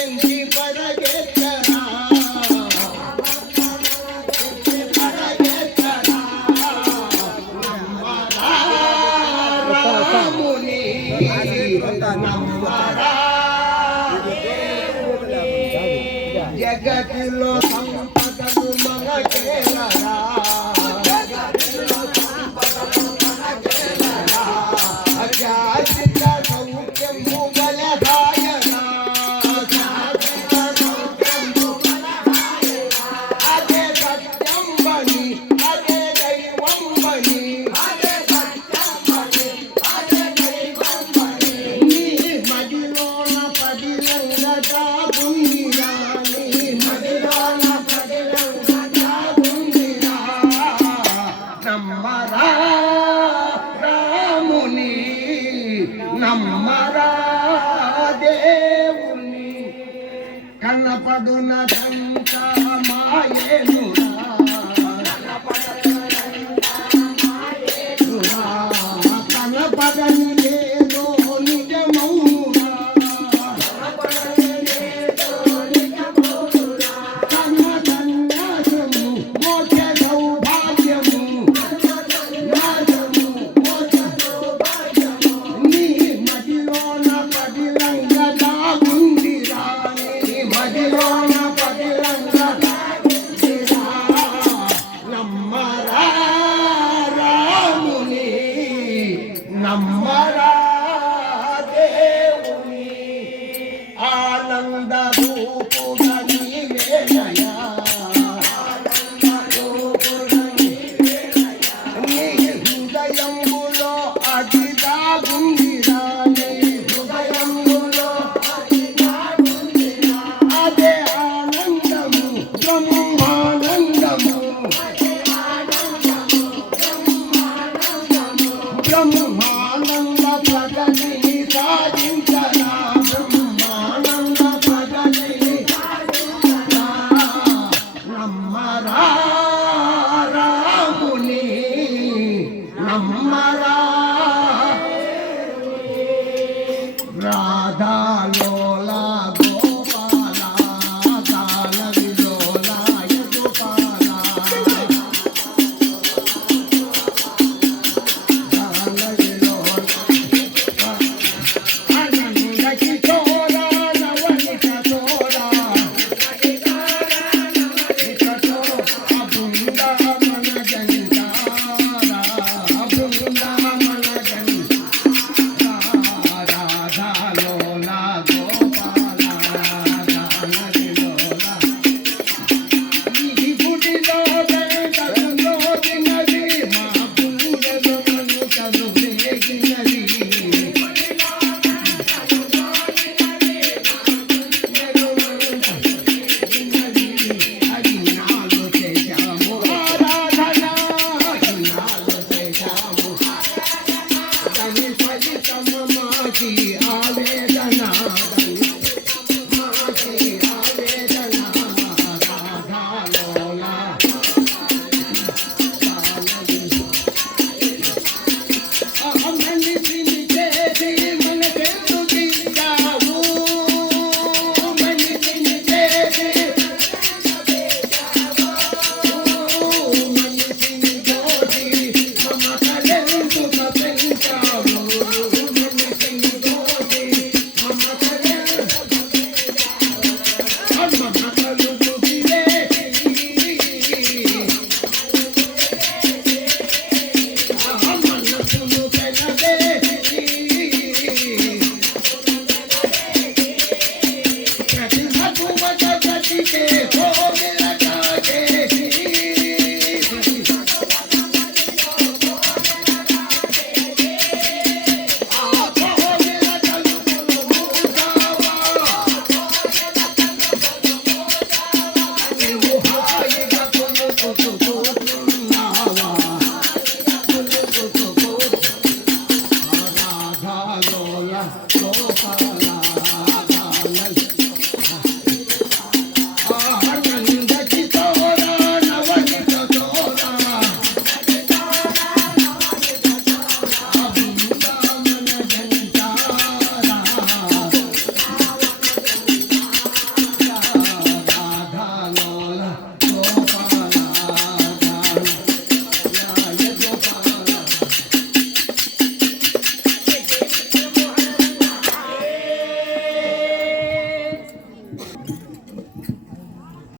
ఎంచి పడగెత్తరా రాముని నమ్మరా జగతిలో సంపదలు మనకేలరా శాశ్వత సౌఖ్యము బలహాయనా అదే సత్యం బని అదే దైవం బని నీ మదిలోన పదిలంగదా గుండిరా నీ మదిలోన పదిలంగదా గుండిరా నమ్మరా రాముని నమ్మరా దేవుని కనపడునదంతా మాయేనురా కనపడని లేదో నిజమౌరా కన్న సన్యాసము మోక్ష సౌభాగ్యము నీ మదిలోన పదిలంగదా గుండిరా నీ మదిలోన పదిలంగదా గుండిరా నమ్మరా రాముని నమ్మరా దేవుని ఆనంద రూపుగా నీవేనయా నీ హృదయములో అదిదా గుండిరా నీ హృదయములో అదే ఆనందము బ్రహ్మానందము బ్రహ్మానంద ప్రగతిని సాధించరా బ్రహ్మానంద ప్రగతిని నమ్మరా రాముని నమ్మరా రాధాలో